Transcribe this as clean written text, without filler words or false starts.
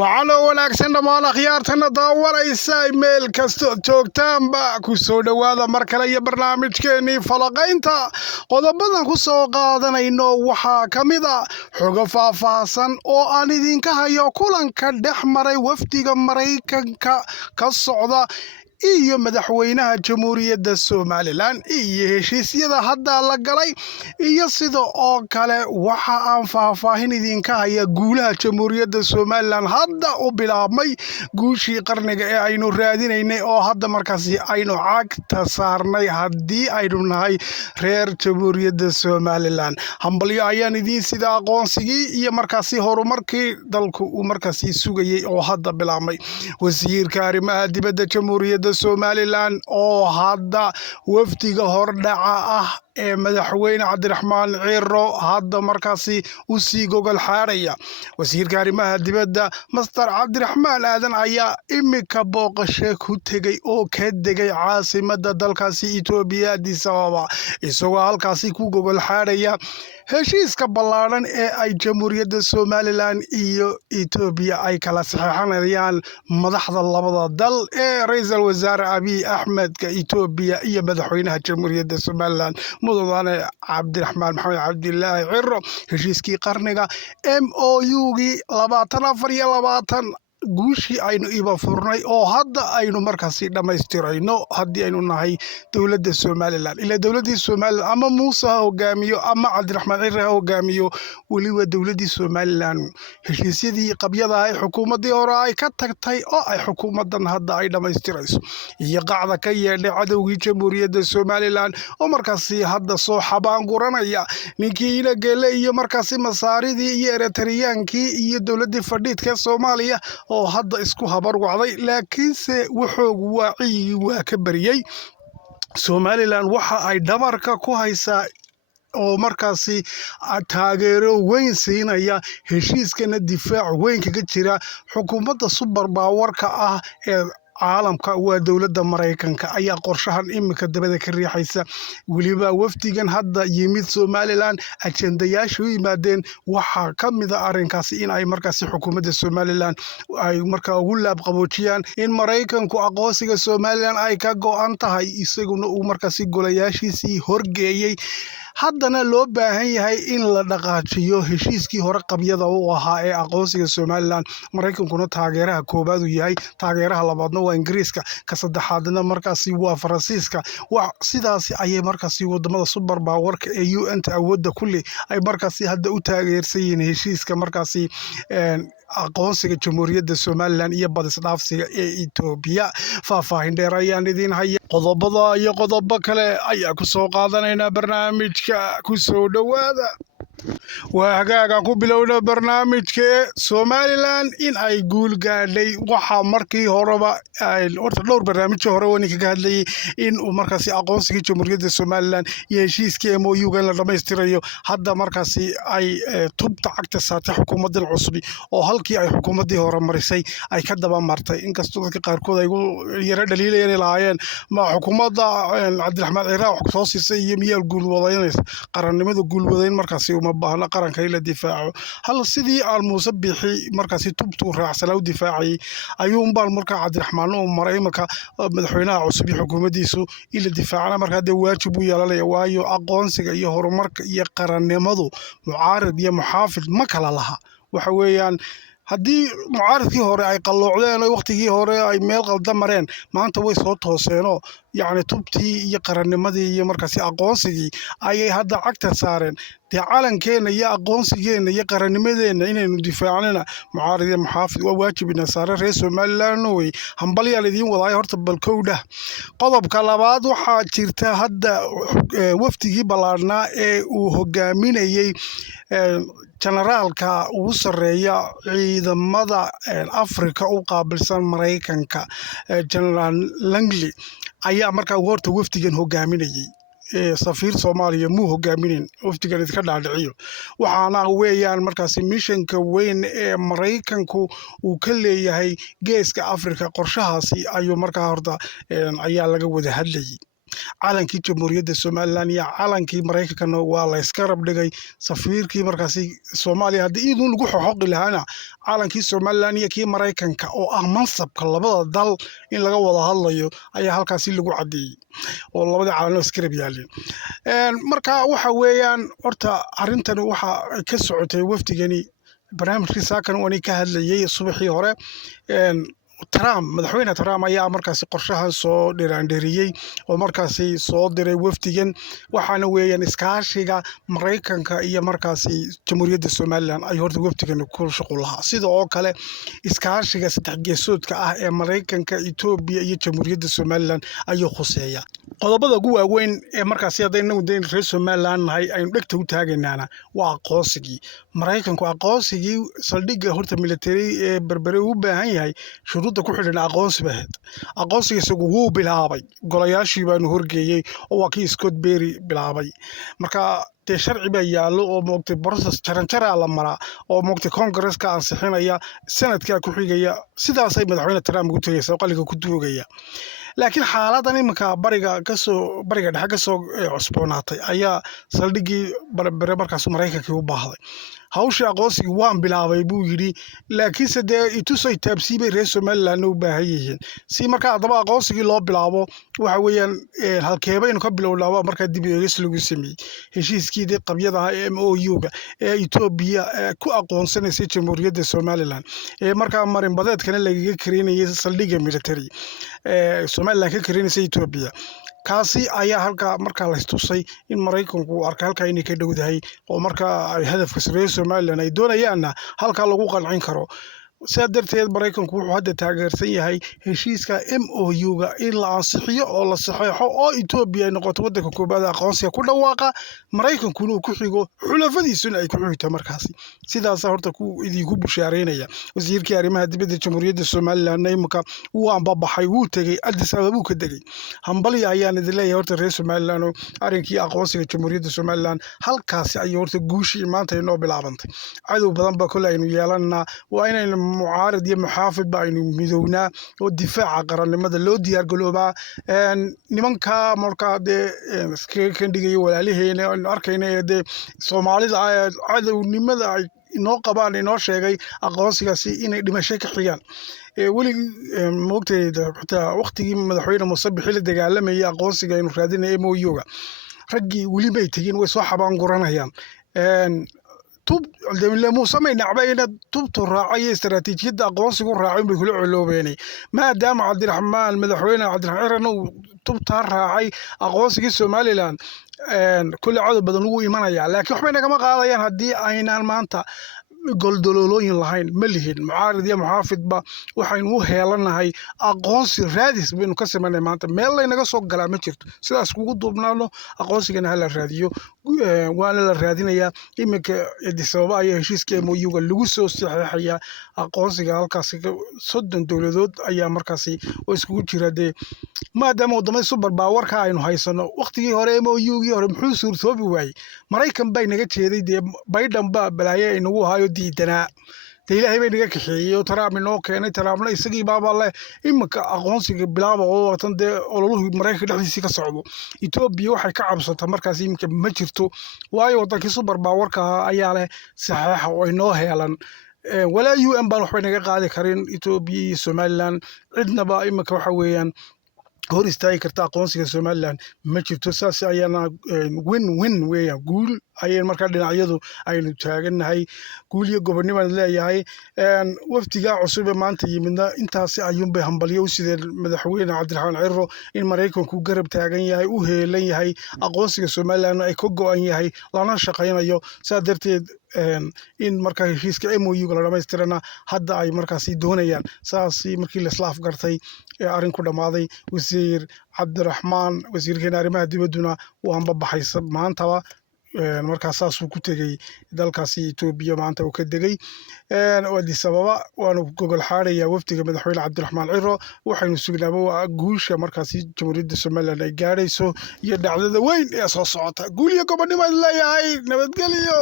waxaana wanaagsan dhammaan akhyaartana daawanaysa meel kastoo joogtaanba ku soo dhowaada mar kale iyo barnaamijkeennii falaqaynta qodobadan ku soo qaadanayno waxaa ka mid a xogo faahfaahsan oo aan idinka hayo kulanka dhex maray wafdiga Maraykanka ka socda iyo madaxweynaha jamhuuriyadda Somaliland iyo heshiisyada hadda la galay iyo sida oo kale waxa aan faahfaahin idinka haya guulaha jamhuuriyadda Somaliland hadda u bilaabmay guushii qarniga ee aynu raadinaynay oo hadda markaasi aynu cagta saarnay haddii aynu nahay reer jamhuuriyadda Somaliland hambalyo ayaan idin sida aqoonsigii iyo markaasi horumarkii dalku uu markaasi sugayay oo hadda bilaabmay wasiirka arrimaha dibadda jamhuuriyadda Somaliland oo hadda wafdiga hordhaca ah ee madaxweyne Cabdiraxmaan Ciro hadda markaasi u sii gogol xaaraya wasiirka arrimaha dibadda Mastar Cabdiraxmaan Aadan ayaa imika booqasho ku tegay oo ka degay caasimadda dalkaasi Itoobiya Addis Ababa isagoo halkaasi ku gogol xaaraya heshiiska ballaaran ee ay jamhuuriyadda Somaliland iyo Itoobiya ay kala saxeexanayaan madaxda labada dal ee ra'iisul wasaare Abiy Ahmed ka Itoobiya iyo madaxweynaha jamhuuriyadda Somaliland mudane Cabdiraxmaan Maxamed Cabdilaahi Ciro heshiiskii qarniga MOU-gii 24 guushii aynu iba furnay oo hadda aynu markaasi dhamaystirayno haddii aynu nahay dowladda Somaliland ila dowladda Somaliland ama Muuse ha hogaamiyo ama Cabdiraxmaan Ciro ha hogaamiyo waliba dowladda Somaliland heshiisyadii qabyada ay xukuumadii hore ay ka tagtay oo ay xukuumadan hadda ay dhamaystirayso iyo qacda ka yeedhay cadowgii jamhuuriyadda Somaliland oo markaasi hadda soo xabaan guranaya ninkii ila gele iyo markaasi masaaridii iyo Eritreankii iyo dowladda fadhiidka Soomaaliya oo hadda isku habar wacday laakiinse wuxuu waaciyii waa ka bariyay Somaliland waxa ay dhabarka ku haysaa oo markaasi taageero weyn siinaya heshiiskana difaac weyn kaga jira xukuumadda super power-ka ah ee caalamka waa dowladda Maraykanka ayaa qorshahan imika dabada ka riixaysa waliba wafdigan hadda yimid Somaliland ajendayaashu yimaadeen waxa ka mid ah arrinkaasi in ay markaasi xukuumadda Somaliland ay markaa ugu laab qaboojiyaan in Maraykanku aqoonsiga Somaliland ay ka go'an tahay isaguna uu markaasi golayaashiisii horgeeyay haddana loo baahan yahay in la dhaqaajiyo heshiiskii hore qabyada u ahaa ee aqoonsiga Somaliland Maraykankuna taageeraha koobaad uu yahay taageeraha labaadna waa Ingiriiska ka saddexaadna markaasi waa Faransiiska sidaas ayay markaasi wadamada super power-ka ee UN awoodda kulli ay markaasi hadda u taageersan yihiin heshiiska markaasi aqoonsiga jamhuuriyadda Somaliland iyo badisdhaafsiga ee Itoobiya faahfaahin dheer ayaan idin haya qodobada iyo qodobo kale ayaa ku soo qaadanayna barnaamijka ku soo dhowaada waa hagaagan ku bilowna barnaamijka Somaliland in ay guul gaadhay waxa markii horeba horta dhowr barnaamij hore oo ninka ka hadlayay in uu markaasi aqoonsiga jamhuuriyadda Somaliland iyo heshiiskii MOU-ga la dhamaystirayo hadda markaasi ay tubta cagta saartay xukuumadda cusub oo halkii ay xukuumaddii hore marisay ay ka daba martay inkastoo dadka qaarkood ay yara dhaliilayeen lahaayeen ma xukuumadda Cabdiraxmaan Ciro wax soo siisay iyo miyaal guulwadaynaysa qarannimada guulwadayn markaasi uma baahna qaranka in la difaaco hal sidii aan Muuse bixi markaasi tubtu raacsanaa u difaacay ayuu baan markaa Cabdiraxmaan oo maray markaa madaxweynaha cusub iyo xukuumaddiisu in la difaacana markaa de waajib u yeelanaya waayo aqoonsiga iyo horumarka iyo qarannimadu mucaarid iyo muxaafid ma kala laha waxa weeyaan haddii mucaaridkii hore ay qalloocdeen oo waqtigii hore ay meel qaldan mareen maanta way soo tooseenoo yacni tubtii iyo qarannimadii iyo markaasi aqoonsigii ayay hadda cagta saareen dee calankeena iyo aqoonsigeena iyo qarannimadeena inaynu difaacnana mucaarid iyo muxaafid waa waajib ina saaran reer Somaliland wey hambalyaal idiin wadaay horta balkowdha qodobka labaad waxaa jirta hadda wafdigii ballaarnaa ee uu hogaaminayay generaalka ugu sareeya ciidamada Afrika u qaabilsan Maraykanka General Langley ayaa markaa horta wafdigan hogaaminayay safiir Soomaaliya muu hogaamin wafdigan iska dhaadhiciyo waxaana weeyaan markaasi missionka weyn ee Maraykanku uu ka leeyahay geeska Afrika qorshahaasi ayuu markaa horta ayaa laga wada hadlayay calankii jamhuuriyadda somalilan iyo calankii maraykankana waa la iska rabdhigay safiirkii markaasi soomaaliya haddii iidun lagu xoxoqi lahaana calankii somalilan iyo kii maraykanka oo ah mansabka labada dal in laga wada hadlayo ayaa halkaasi lagu caddeeyey oo labada calanoo iskarab yaaleen marka waxa weeyaan horta arrintan waxa ay ka socotay wafdigani barnaamijkii saakan wani ka hadlayay subaxii hore madaxweyne Trump ayaa markaasi qorshahan soo dhiraandhiriyay oo markaasi soo diray wafdigan waxaana weeyaan iskaashiga Mareykanka iyo markaasi Jamhuuriyadda Somaliland ay horta wafdigan ku shaqo lahaa sidoo kale iskaashiga saddex geesoodka ah ee Mareykanka Itoobiya iyo Jamhuuriyadda Somaliland ayuu khuseeyaa qodobada ugu waaweyn ee markaasi hadaynu reer Somaliland nahay aynu dhegta u taaganaana waa aqoonsigii Mareykanku aqoonsigii saldhigga horta military ee berbere u baahan yahay shuruudda ku xidhan aqoonsiga isagu wuu bilaabay golayaashii baanu horgeeyey oo waa kii Scott Berry bilaabay marka dee sharci baa yaallo oo moogtay process jaranjaraa la maraa oo moogtay Congress-ka ansixinaya sanadka ku xigaya sidaasay madaxweyne Trump ugu tagaysaa qaliga ku duugaya laakiin xaaladan iminka bariga dhexe ka soo cusboonaatay ayaa saldhiggii berbere markaas Mareykanka u baahday hawsha aqoonsiga waan bilaabay buu yiri laakiinse dee itusay taabsiibay reer Somaliland u baahan yihiin si marka adaba aqoonsigii loo bilaabo waxa weeyaan halkeeba inuu ka bilowdaa marka dib u eegis lagu sameeyay heshiiskii qabyada MOU-ga ee Itoobiya ku aqoonsanaysa Jamhuuriyadda Somaliland marka marin badeedkana lagaga kareenayay saldhigga military Somaliland ka kareenaysa Itoobiya kaasi ayaa halka marka la istusay in Mareykanku arka halka inay ka dhowdahay oo marka ay hadafka reer Somaliland ay doonayaan halka lagu qancin karo sidaa darteed Mareykanku wuxuu hadda taageersan yahay heshiiska MOU-ga in la ansixiyo oo la saxeexo oo Itoobiya ay noqoto waddanka koobaad aqoonsiga ku dhawaaqa Mareykankuna uu ku xigo xulafadiisuna ay ku xigto markaasi sidaas horta idinku bushaareynaya wasiirkii arrimaha dibadda Jamhuuriyadda Somaliland imka uu aanbabaxay wuu tagay Addis Ababa ka degay hambali ayaan idin leeyahay horta reer Somaliland arrinkii aqoonsiga Jamhuuriyadda Somaliland halkaasi ay horta guushii maanta inoo bilaabantay cadow badan ba kale aynu yeelanaa waa inaynu معارض يا محافظ بينو مدونا والدفاع قرنمada loo diyaar galooba nimanka marka de kan dhigay walaaliheena arkayna de Soomaalida cadownimada ay inoo qabaan inoo sheegay aqoonsigaasi inay dhimasho ka xigaan wali moogtay xitaa waqtigii madaxweyne Muuse Bixi la dagaalamay aqoonsiga inuu raadinay MOU-ga raggii wali bay tageen way soo xabaan guranayaan موسى ما نعبينا تبت الراعي استراتيجية أقوانسي والراعي بكل علوبيني ما دام عبد الرحمن المدحوين عبد الرحمن تبت الراعي أقوانسي Somaliland كل عدد بدنو إيمانيا لكن حبينا كما قال يعني هدي أين المانتا goldololooyin lahayn ma lihin mucaarad iyo muxaafid ba waxaynu u heelanahay aqoonsi raadis baynu ka sameynay maanta meel laynaga soo galaa ma jirto sidaas kugu duubnaano aqoonsigana hala raadiyo waana la raadinayaa iminka sababa ayaa heshiiska MOU-ga lagu soo saxeexaya aqoonsiga halkaas 30 dowladood ayaa markaasi oo iskugu jira de maadaama wadamada super power-ka aynu haysano waqtigii hore MOU-gii hore muxuu suurtoobi waayay Mareykan bay naga jeeday de Biden ba balaaye inagu hayo diidana ilaahay bay naga kaxeeyay Trump inoo keenay Trumpna isagii baaba leh imka aqoonsiga bilaabo oo watan de ololuhu Mareykanka dhexdiisa ka socdo Itoobiya waxay ka cabsatay markaas imka ma jirto waayo wadankii super power-ka ayaa leh saxeexa oo inoo heelan wala UN baan waxba naga qaadi karin Itoobiya iyo Somaliland cidnaba imka waxa weeyaan hor istaagi karta aqoonsiga Somaliland ma jirto saas ayana win weeyaan guul ayaan marka dhinacyadu aynu taaganahay guul iyo gobonimada leeyahay waftiga cusub maanta yimidna intaas ayuun bay hambaliyo u sideen madaxweyne Cabdiraxmaan Cirro in Mareykanku garab taagan yahay u heelan yahay aqoonsiga Somaliland ay ka go'an yahay lana shaqeynayo saa darteed in marka heshiiska MOU-ga la dhameystirana hadda ay markaasi doonayaan saas markii la islaaf gartay arinku dhamaaday wasiir Cabdiraxmaan wasiirka arrimaha dibadduna uu aanbabaxay maantaba markaas saasuu ku tagay dalkaasi Itoobiya maanta uu ka degay Addis Ababa waanu gogol xaaraya wafdiga madaxweyne Cabdiraxmaan Cirro waxaynu sugnaaba guusha markaasi Jamhuuriyadda Somaliland ay gaarayso iyo dhacdada weyn ee soo socota guul iyo gobonimo leeyahay nabadgelyo